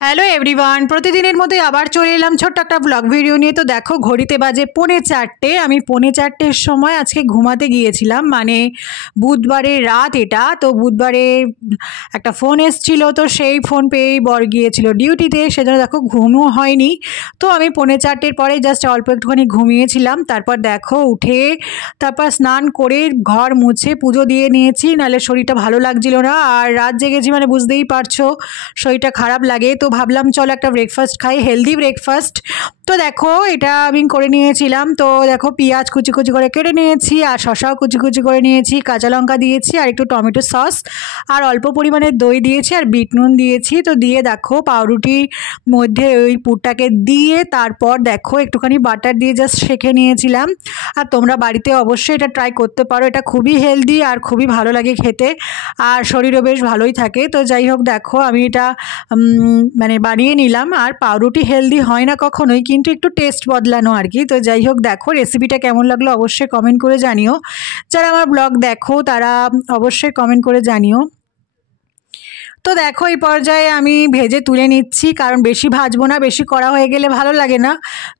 Hello everyone, প্রতিদিনের মতোই আবার চলে এলাম ছোট্ট একটা ব্লগ ভিডিও নিয়ে। তো দেখো ঘড়িতে বাজে 3:45। আমি 3:45-র সময় আজকে ঘুমাতে গিয়েছিলাম, মানে বুধবারের রাত এটা। তো বুধবারে একটা ফোন এসেছিলো, তো সেই ফোন পেয়েই বর গিয়েছিল ডিউটিতে, সেজন্য দেখো ঘুমও হয়নি। তো আমি 3:45-র পরে জাস্ট অল্প একটুখানি ঘুমিয়েছিলাম। তারপর দেখো উঠে তারপর স্নান করে ঘর মুছে পুজো দিয়ে নিয়েছি, নাহলে শরীরটা ভালো লাগছিল না। আর রাত জেগেছি মানে বুঝতেই পারছো শরীরটা খারাপ লাগে। তো ভাবলাম চলো একটা ব্রেকফাস্ট খাই, হেলদি ব্রেকফাস্ট। তো দেখো এটা আমি করে নিয়েছিলাম। তো দেখো পেঁয়াজ কুচি কুচি করে কেটে নিয়েছি, আর শসাও কুচি কুচি করে নিয়েছি, কাঁচা লঙ্কা দিয়েছি, আর একটু টমেটো সস, আর অল্প পরিমাণে দই দিয়েছি, আর বিট নুন দিয়েছি। তো দিয়ে দেখো পাউরুটির মধ্যে ওই পুরটাকে দিয়ে তারপর দেখো একটুখানি বাটার দিয়ে জাস্ট সেঁকে নিয়েছিলাম। আর তোমরা বাড়িতে অবশ্যই এটা ট্রাই করতে পারো, এটা খুবই হেলদি আর খুবই ভালো লাগে খেতে, আর শরীরও বেশ ভালোই থাকে। তো যাই হোক দেখো আমি এটা মানে বানিয়ে নিলাম। আর পাউরুটি হেলদি হয় না কখনোই, কিন্তু একটু টেস্ট বদলানো আর কি। তো যাই হোক দেখো রেসিপিটা কেমন লাগলো অবশ্যই কমেন্ট করে জানিও। যারা আমার ব্লগ দেখো তারা অবশ্যই কমেন্ট করে জানিও। তো দেখো এই পর্যায়ে আমি ভেজে তুলে নিচ্ছি, কারণ বেশি ভাজবো না, বেশি কড়া হয়ে গেলে ভালো লাগে না।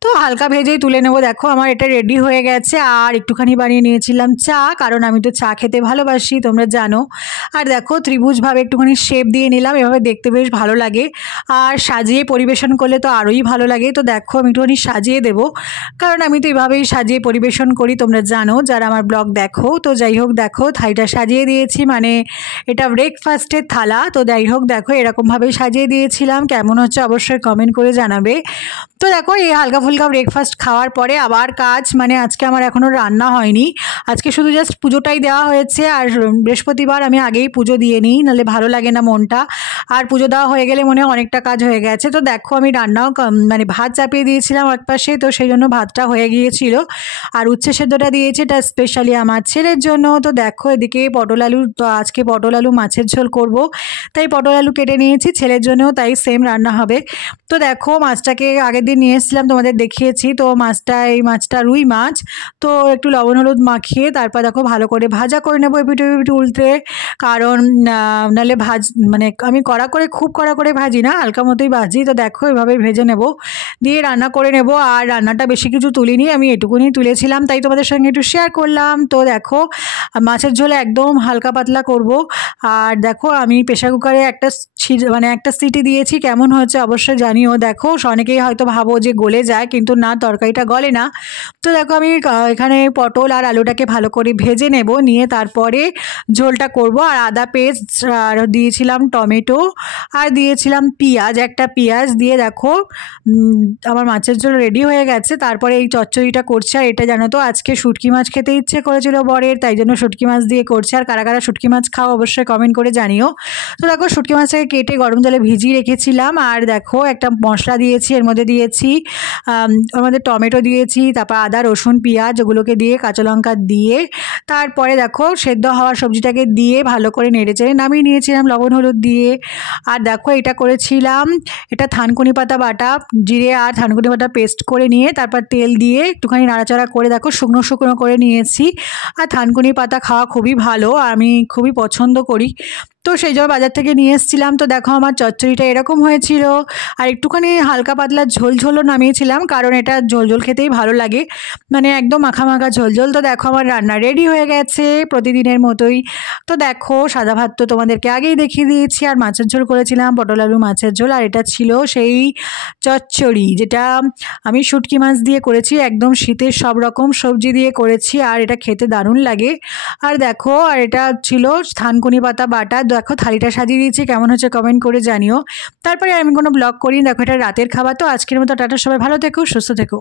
তো হালকা ভেজেই তুলে নেবো। দেখো আমার এটা রেডি হয়ে গেছে। আর একটুখানি বানিয়ে নিয়েছিলাম চা, কারণ আমি তো চা খেতে ভালোবাসি, তোমরা জানো। আর দেখো ত্রিভুজভাবে একটুখানি শেপ দিয়ে নিলাম, এভাবে দেখতে বেশ ভালো লাগে। আর সাজিয়ে পরিবেশন করলে তো আরোই ভালো লাগে। তো দেখো আমি একটুখানি সাজিয়ে দেবো, কারণ আমি তো এভাবেই সাজিয়ে পরিবেশন করি, তোমরা জানো যারা আমার ব্লগ দেখো। তো যাই হোক দেখো থাইটা সাজিয়ে দিয়েছি, মানে এটা ব্রেকফাস্টের থালা। তো যাই হোক দেখো এরকমভাবেই সাজিয়ে দিয়েছিলাম, কেমন হচ্ছে অবশ্যই কমেন্ট করে জানাবে। তো দেখো এই হালকা ফুলকা ব্রেকফাস্ট খাওয়ার পরে আবার কাজ, মানে আজকে আমার এখনও রান্না হয়নি, আজকে শুধু জাস্ট পুজোটাই দেওয়া হয়েছে। আর বৃহস্পতিবার আমি আগেই পুজো দিয়ে নিই, নাহলে ভালো লাগে না মনটা। আর পুজো দেওয়া হয়ে গেলে মনে হয় অনেকটা কাজ হয়ে গেছে। তো দেখো আমি রান্নাও মানে ভাত চাপিয়ে দিয়েছিলাম এক পাশে, তো সেই জন্য ভাতটা হয়ে গিয়েছিল। আর উচ্ছে সেদ্ধটা দিয়েছি, এটা স্পেশালি আমার ছেলের জন্য। তো দেখো এদিকে পটল আলু, তো আজকে পটল আলু মাছের ঝোল করব, তাই পটল আলু কেটে নিয়েছি, ছেলের জন্যও তাই সেম রান্না হবে। তো দেখো মাছটাকে আগের দিন নিয়ে এসেছিলাম, তোমাদের দেখিয়েছি। তো এই মাছটা রুই মাছ। তো একটু লবণ হলুদ মাখিয়ে তারপর দেখো ভালো করে ভাজা করে নেবো এপিটু এপিটু উল্টে, কারণ নাহলে মানে আমি খুব কড়া করে ভাজি না, হালকা মতোই ভাজি। তো দেখো এভাবে ভেজে নেব, দিয়ে রান্না করে নেব। আর রান্নাটা বেশি কিছু তুলিনি, আমি এটুকুনি তুলেছিলাম, তাই তোমাদের সঙ্গে একটু শেয়ার করলাম। তো দেখো মাছের ঝোলে একদম হালকা পাতলা করব। আর দেখো আমি প্রেশার কুকারে একটা সিটি দিয়েছি, কেমন হয়েছে অবশ্যই জানিও। দেখো অনেকেই হয়তো ভাবো যে গলে যায়, কিন্তু না, তরকারিটা গলে না। তো দেখো আমি এখানে পটল আর আলুটাকে ভালো করে ভেজে নেব, নিয়ে তারপরে ঝোলটা করব। আর আদা পেস্ট, আর দিয়েছিলাম টমেটো, আর দিয়েছিলাম একটা পেঁয়াজ দিয়ে দেখো আমার মাছের ঝোল রেডি হয়ে গেছে। তারপরে এই চচ্চড়িটা করছে। আর এটা জানো তো আজকে শুটকি মাছ খেতে ইচ্ছে করেছিল বরের, তাই জন্য শুটকি মাছ দিয়ে করছে। আর কারা কারা শুটকি মাছ খাও অবশ্যই কমেন্ট করে জানিও। তো দেখো শুটকি মাছটাকে কেটে গরম জলে ভিজিয়ে রেখেছিলাম। আর দেখো একটা মশলা দিয়েছি, এর মধ্যে দিয়েছি ওর মধ্যে টমেটো দিয়েছি, তারপর আদা রসুন পেঁয়াজ ওগুলোকে দিয়ে কাঁচা লঙ্কা দিয়ে তারপরে দেখো সেদ্ধ হওয়ার সবজিটাকে দিয়ে ভালো করে নেড়ে চেড়ে নামিয়ে নিয়েছিলাম লবণ হলুদ দিয়ে। আর দেখো এটা করেছিলাম, এটা থানকুনি পাতা বাটা, জিরে আর থানকুনি পাতা পেস্ট করে নিয়ে তারপর তেল দিয়ে একটুখানি নাড়াচাড়া করে দেখো শুকনো শুকনো করে নিয়েছি। আর থানকুনি পাতা খাওয়া খুবই ভালো, আমি খুবই পছন্দ করি, তো সেই জন্য বাজার থেকে নিয়ে এসেছিলাম। তো দেখো আমার চচ্চড়িটা এরকম হয়েছিল। আর একটুখানি হালকা পাতলা ঝোল ঝোলও নামিয়েছিলাম, কারণ এটা ঝোল ঝোল খেতেই ভালো লাগে, মানে একদম মাখা মাখা ঝোল ঝোল। তো দেখো আমার রান্না রেডি হয়ে গেছে প্রতিদিনের মতোই। তো দেখো সাদা ভাত তো তোমাদেরকে আগেই দেখিয়ে দিয়েছি, আর মাছের ঝোল করেছিলাম পটল আলু মাছের ঝোল। আর এটা ছিল সেই চচ্চড়ি, যেটা আমি শুটকি মাছ দিয়ে করেছি, একদম শীতের সব রকম সবজি দিয়ে করেছি, আর এটা খেতে দারুণ লাগে। আর দেখো আর এটা ছিল থানকুনি পাতা বাটা। দেখো থালিটা সাজিয়ে দিয়েছি, কেমন হচ্ছে কমেন্ট করে জানিও। তারপরে আমি কোনো ব্লগ করি, দেখো এটা রাতের খাবার। তো আজকের মতো টাটা, সবাই ভালো থেকো, সুস্থ থেকো।